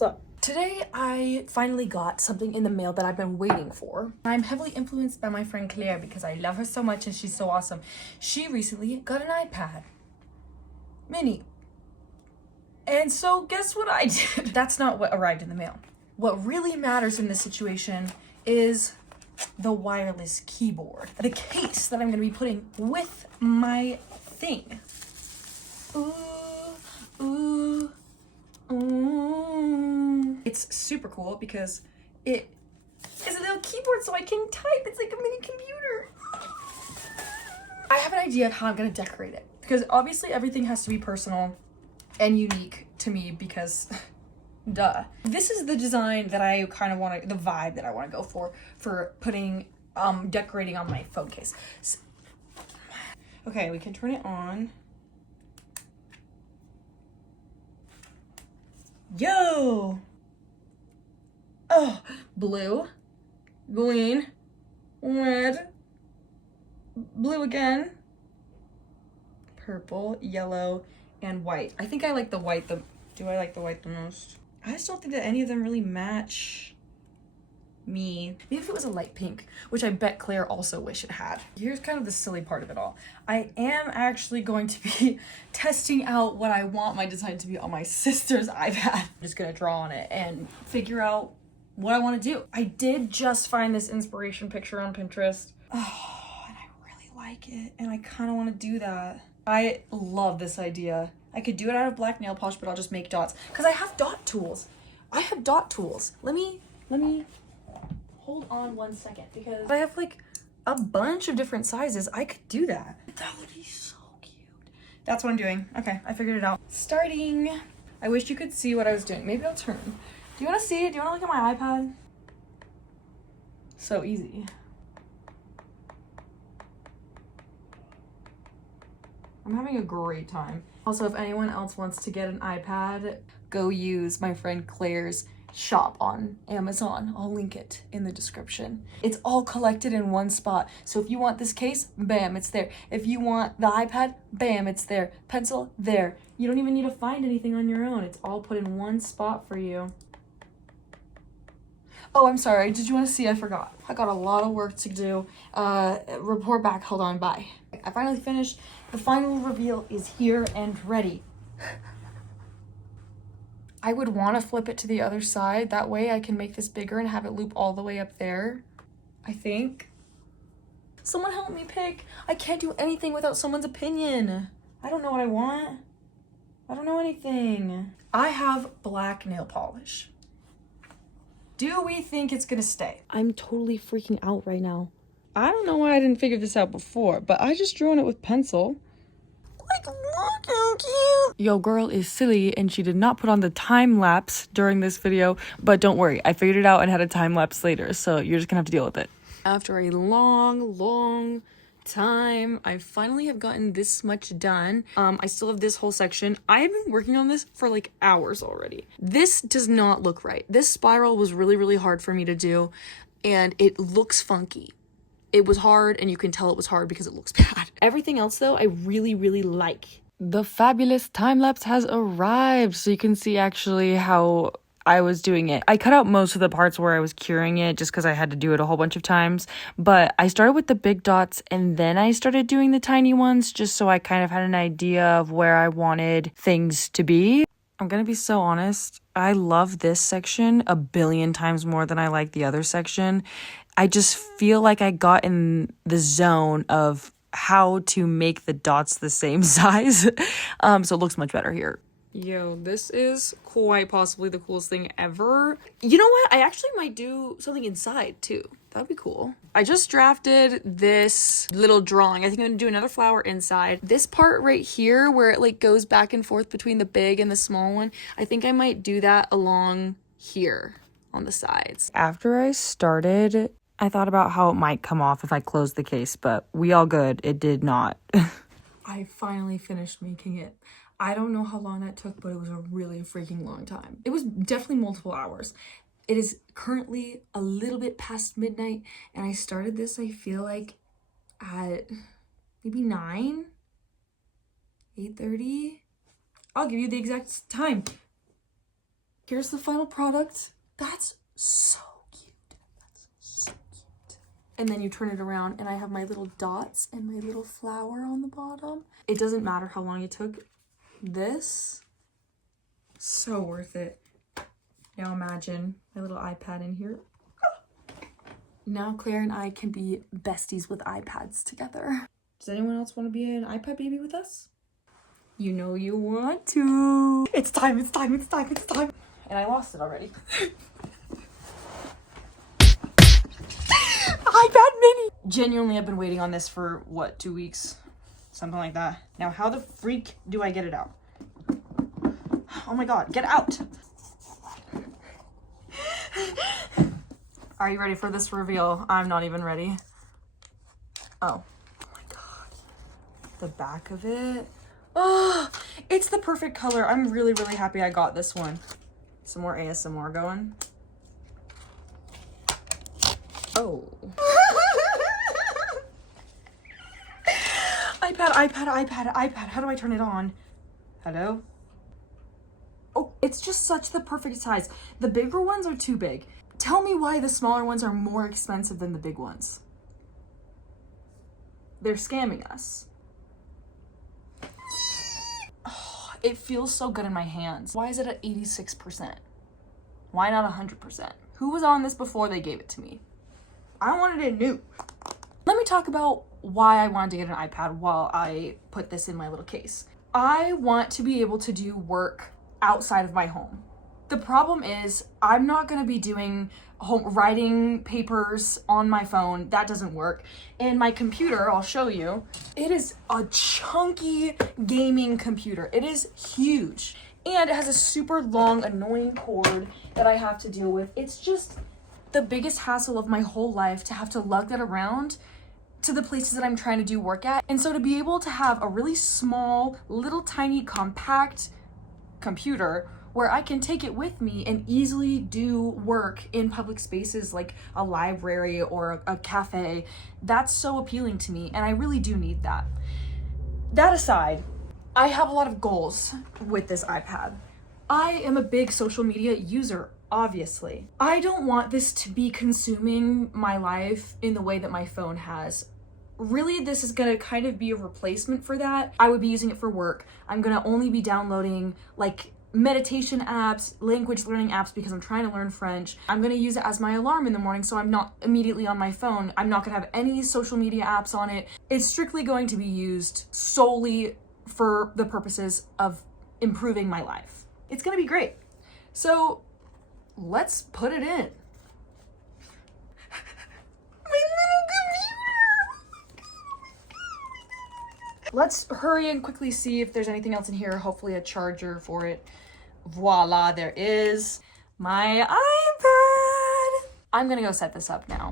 So today I finally got something in the mail that I've been waiting for. I'm heavily influenced by my friend Claire because I love her so much and she's so awesome. She recently got an iPad mini. And so guess what I did? That's not what arrived in the mail. What really matters in this situation is the wireless keyboard. The case that I'm gonna be putting with my thing. Ooh, ooh, ooh. It's super cool because it is a little keyboard so I can type. It's like a mini computer. I have an idea of how I'm gonna decorate it because obviously everything has to be personal and unique to me because duh. This is the design that I kind of want to, the vibe that I want to go for putting, decorating on my phone case. So, okay, we can turn it on. Yo! Oh, blue, green, red, blue again, purple, yellow, and white. I think I like the white do I like the white the most? I just don't think that any of them really match me. Maybe if it was a light pink, which I bet Claire also wish it had. Here's kind of the silly part of it all. I am actually going to be testing out what I want my design to be on my sister's iPad. I'm just gonna draw on it and figure out what I want to do. I did just find this inspiration picture on Pinterest. Oh, and I really like it, and I kind of want to do that. I love this idea. I could do it out of black nail polish, but I'll just make dots because I have dot tools. I have dot tools. Let me hold on one second because I have like a bunch of different sizes. I could do that. That would be so cute. That's what I'm doing. Okay, I figured it out. Starting. I wish you could see what I was doing. Maybe I'll turn. Do you want to see it? Do you want to look at my iPad? So easy. I'm having a great time. Also, if anyone else wants to get an iPad, go use my friend Claire's shop on Amazon. I'll link it in the description. It's all collected in one spot. So if you want this case, bam, it's there. If you want the iPad, bam, it's there. Pencil, there. You don't even need to find anything on your own. It's all put in one spot for you. Oh, I'm sorry. Did you want to see? I forgot. I got a lot of work to do. Report back. Hold on. Bye. I finally finished. The final reveal is here and ready. I would want to flip it to the other side. That way I can make this bigger and have it loop all the way up there. I think. Someone help me pick. I can't do anything without someone's opinion. I don't know what I want. I don't know anything. I have black nail polish. Do we think it's gonna stay? I'm totally freaking out right now. I don't know why I didn't figure this out before, but I just drew on it with pencil. Like, look how cute. Yo, girl is silly and she did not put on the time lapse during this video, but don't worry, I figured it out and had a time lapse later, so you're just gonna have to deal with it. After a long time, I finally have gotten this much done. I still have this whole section. I have been working on this for like hours already. This does not look right. This spiral was really hard for me to do and it looks funky. It was hard and you can tell it was hard because it looks bad. Everything else though, I really like. The fabulous time lapse has arrived, so you can see actually how I was doing it. I cut out most of the parts where I was curing it just because I had to do it a whole bunch of times. But I started with the big dots and then I started doing the tiny ones just so I kind of had an idea of where I wanted things to be. I'm gonna be so honest. I love this section a billion times more than I like the other section. I just feel like I got in the zone of how to make the dots the same size. So it looks much better here. Yo, this is quite possibly the coolest thing ever. You know what? I actually might do something inside too. That'd be cool. I just drafted this little drawing. I think I'm gonna do another flower inside. This part right here where it like goes back and forth between the big and the small one, I think I might do that along here on the sides. After I started, I thought about how it might come off if I closed the case, but we all good. It did not. I finally finished making it. I don't know how long that took, but it was a really freaking long time. It was definitely multiple hours. It is currently a little bit past midnight, and I started this, I feel like, at maybe 8:30. I'll give you the exact time. Here's the final product. That's so cute. That's so cute. And then you turn it around and I have my little dots and my little flower on the bottom. It doesn't matter how long it took. This, so worth it. Now imagine my little iPad in here. Now Claire and I can be besties with iPads together. Does anyone else want to be an iPad baby with us? You know you want to. It's time, it's time, it's time, it's time. And I lost it already. iPad mini. Genuinely, I've been waiting on this for what, 2 weeks? Something like that. Now, how the freak do I get it out? Oh my God, get out. Are you ready for this reveal? I'm not even ready. Oh my God. The back of it. Oh, it's the perfect color. I'm really, really happy I got this one. Some more ASMR going. Oh. iPad. How do I turn it on? Hello? Oh, it's just such the perfect size. The bigger ones are too big. Tell me why the smaller ones are more expensive than the big ones. They're scamming us. Oh, it feels so good in my hands. Why is it at 86%? Why not 100%? Who was on this before they gave it to me? I wanted it new. Let me talk about why I wanted to get an iPad while I put this in my little case. I want to be able to do work outside of my home. The problem is I'm not going to be doing writing papers on my phone. That doesn't work. And my computer, I'll show you, it is a chunky gaming computer. It is huge. And it has a super long, annoying cord that I have to deal with. It's just the biggest hassle of my whole life to have to lug that around to the places that I'm trying to do work at. And so to be able to have a really small, little tiny, compact computer where I can take it with me and easily do work in public spaces like a library or a cafe, that's so appealing to me, and I really do need that. That aside, I have a lot of goals with this iPad. I am a big social media user, obviously. I don't want this to be consuming my life in the way that my phone has. Really, this is gonna kind of be a replacement for that. I would be using it for work. I'm gonna only be downloading like meditation apps, language learning apps because I'm trying to learn French. I'm gonna use it as my alarm in the morning so I'm not immediately on my phone. I'm not gonna have any social media apps on it. It's strictly going to be used solely for the purposes of improving my life. It's gonna be great. So let's put it in. Let's hurry and quickly see if there's anything else in here. Hopefully a charger for it. Voila, there is my iPad. I'm gonna go set this up now.